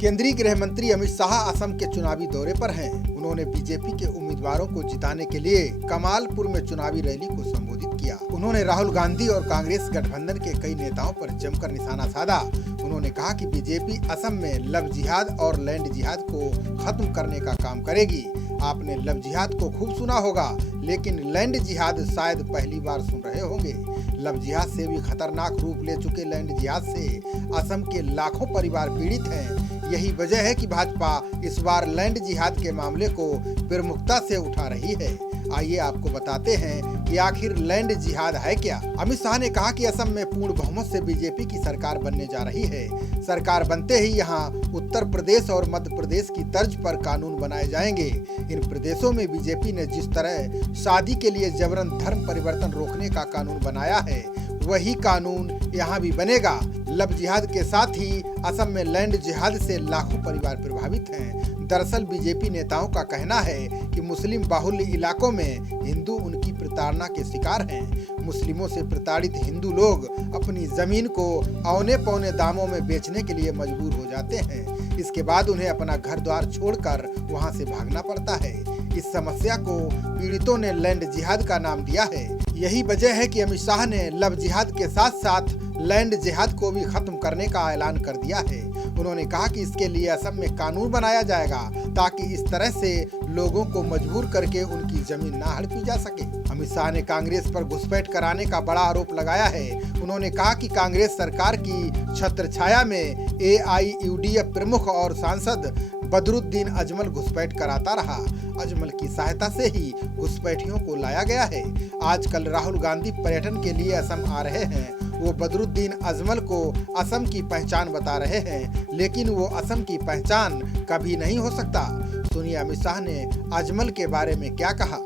केंद्रीय गृह मंत्री अमित शाह असम के चुनावी दौरे पर हैं। उन्होंने बीजेपी के उम्मीदवारों को जिताने के लिए कमालपुर में चुनावी रैली को संबोधित किया। उन्होंने राहुल गांधी और कांग्रेस गठबंधन के कई नेताओं पर जमकर निशाना साधा। उन्होंने कहा कि बीजेपी असम में लव जिहाद और लैंड जिहाद को खत्म करने का काम करेगी। आपने लव जिहाद को खूब सुना होगा, लेकिन लैंड जिहाद शायद पहली बार सुन रहे होंगे। लव जिहाद से भी खतरनाक रूप ले चुके लैंड जिहाद से असम के लाखों परिवार पीड़ित हैं। यही वजह है कि भाजपा इस बार लैंड जिहाद के मामले को प्रमुखता से उठा रही है। आइए आपको बताते हैं कि आखिर लैंड जिहाद है क्या। अमित शाह ने कहा कि असम में पूर्ण बहुमत से बीजेपी की सरकार बनने जा रही है। सरकार बनते ही यहाँ उत्तर प्रदेश और मध्य प्रदेश की तर्ज पर कानून बनाए जाएंगे। इन प्रदेशों में बीजेपी ने जिस तरह शादी के लिए जबरन धर्म परिवर्तन रोकने का कानून बनाया है, वही कानून यहाँ भी बनेगा। लव जिहाद के साथ ही असम में लैंड जिहाद से लाखों परिवार प्रभावित हैं। दरअसल बीजेपी नेताओं का कहना है कि मुस्लिम बाहुल्य इलाकों में हिंदू उनकी प्रताड़ना के शिकार हैं। मुस्लिमों से प्रताड़ित हिंदू लोग अपनी जमीन को औने पौने दामों में बेचने के लिए मजबूर हो जाते हैं। इसके बाद उन्हें अपना घर द्वार छोड़कर वहां से भागना पड़ता है। इस समस्या को पीड़ितों ने लैंड जिहाद का नाम दिया है। यही वजह है कि अमित शाह ने लव जिहाद के साथ साथ लैंड जिहाद को भी खत्म करने का ऐलान कर दिया है। उन्होंने कहा कि इसके लिए असम में कानून बनाया जाएगा ताकि इस तरह से लोगों को मजबूर करके उनकी जमीन ना हड़पी जा सके। अमित शाह ने कांग्रेस पर घुसपैठ कराने का बड़ा आरोप लगाया है। उन्होंने कहा कि कांग्रेस सरकार की छत्रछाया में AIUDF प्रमुख और सांसद बदरुद्दीन अजमल घुसपैठ कराता रहा। अजमल की सहायता से ही घुसपैठियों को लाया गया है। आजकल राहुल गांधी पर्यटन के लिए असम आ रहे हैं। वो बदरुद्दीन अजमल को असम की पहचान बता रहे हैं, लेकिन वो असम की पहचान कभी नहीं हो सकता। सुनिए अमित शाह ने अजमल के बारे में क्या कहा।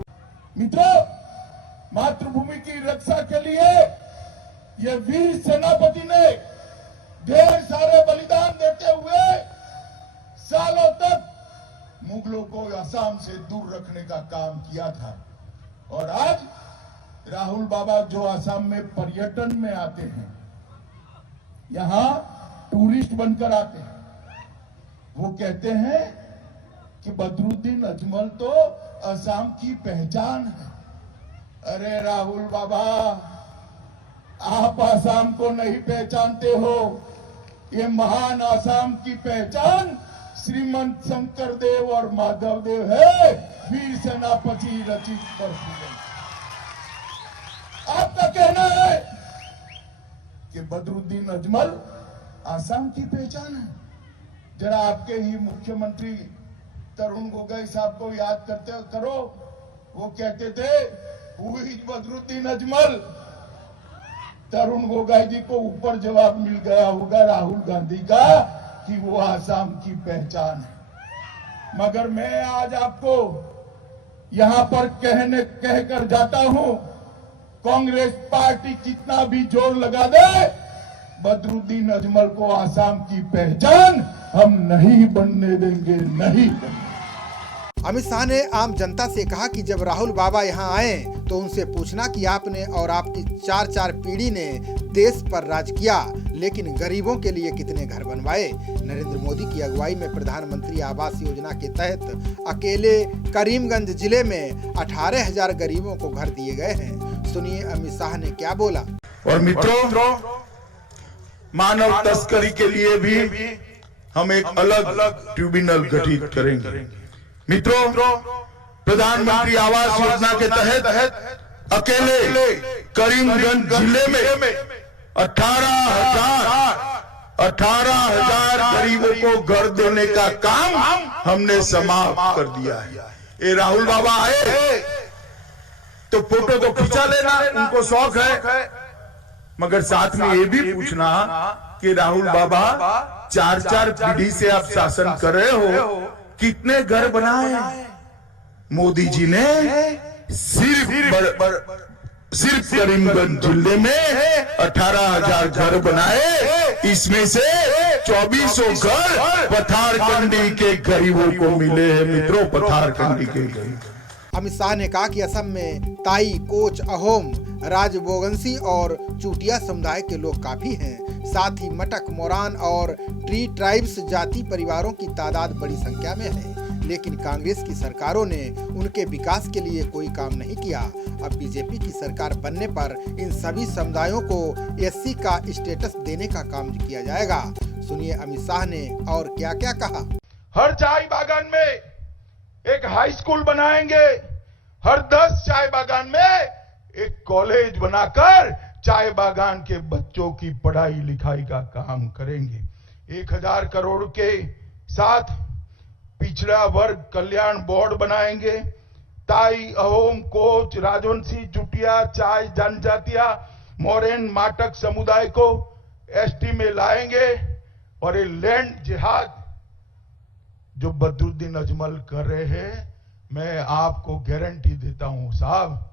मित्रों, मातृभूमि की रक्षा के लिए ये वीर सेनापति ने ढेर सारे बलिदान देते हुए सालों तक मुगलों को असम से दूर रखने का काम किया था। और आज राहुल बाबा जो असम में पर्यटन में आते हैं, यहाँ टूरिस्ट बनकर आते हैं, वो कहते हैं कि बदरुद्दीन अजमल तो असम की पहचान है। अरे राहुल बाबा, आप असम को नहीं पहचानते हो। ये महान असम की पहचान श्रीमंत शंकर देव और माधव देव है, वीर सेनापति रचित परशुराम। आपका कहना है कि बदरुद्दीन अजमल असम की पहचान है। जरा आपके ही मुख्यमंत्री तरुण गोगोई साहब को याद करते करो। वो कहते थे हु इज बदरुद्दीन अजमल। तरुण गोगोई जी को ऊपर जवाब मिल गया होगा राहुल गांधी का कि वो असम की पहचान है। मगर मैं आज आपको यहां पर कहकर जाता हूं, कांग्रेस पार्टी कितना भी जोर लगा दे, बदरुद्दीन अजमल को असम की पहचान हम नहीं बनने देंगे, नहीं बनने। अमित शाह ने आम जनता से कहा कि जब राहुल बाबा यहाँ आए तो उनसे पूछना कि आपने और आपकी चार पीढ़ी ने देश पर राज किया, लेकिन गरीबों के लिए कितने घर बनवाए। नरेंद्र मोदी की अगुवाई में प्रधानमंत्री आवास योजना के तहत अकेले करीमगंज जिले में 18,000 गरीबों को घर दिए गए हैं। सुनिए अमित शाह ने क्या बोला। और मित्रों, मानव तस्करी के लिए भी हम एक अलग ट्रिब्यूनल गठित करेंगे। मित्रों, प्रधानमंत्री आवास योजना के तहत अकेले करीमगंज जिले में 18,000 गरीबों को घर देने का काम हमने समाप्त कर दिया है। ये राहुल बाबा आए तो फोटो तो खींचा लेना, उनको शौक है, मगर साथ में ये भी पूछना कि राहुल बाबा 4 पीढ़ी से आप शासन कर रहे हो, कितने घर बनाए। मोदी जी ने सिर्फ करीमगंज जिले में 18,000 घर बनाए। इसमें से 2400 घर पथारकंडी के गरीबों को मिले हैं। मित्रों, पथारकंडी के गरीब। अमित शाह ने कहा कि असम में ताई, कोच, अहोम, राजबोगंसी और चूटिया समुदाय के लोग काफी हैं। साथ ही मटक, मोरान और ट्री ट्राइब्स जाति परिवारों की तादाद बड़ी संख्या में है, लेकिन कांग्रेस की सरकारों ने उनके विकास के लिए कोई काम नहीं किया। अब बीजेपी की सरकार बनने पर इन सभी समुदायों को एससी का स्टेटस देने का काम किया जाएगा। सुनिए अमित शाह ने और क्या क्या कहा। हर चाय बागान में एक हाई स्कूल बनाएंगे, हर 10 चाय बागान में एक कॉलेज बनाकर चाय बागान के बच्चों की पढ़ाई लिखाई का काम करेंगे। 1000 करोड़ के साथ पिछड़ा वर्ग कल्याण बोर्ड बनाएंगे। ताई, अहोम, कोच, राजवंशी, चुटिया, चाय जनजातिया, मोरेन, माटक समुदाय को एसटी में लाएंगे और ये लैंड जिहाद जो बदरुद्दीन अजमल कर रहे हैं, मैं आपको गारंटी देता हूं साहब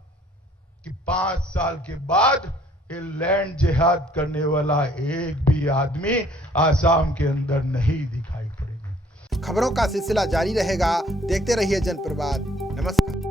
कि 5 साल के बाद ये लैंड जिहाद करने वाला एक भी आदमी आसाम के अंदर नहीं दिखाई पड़ेगा। खबरों का सिलसिला जारी रहेगा। देखते रहिए जनप्रवाद। नमस्कार।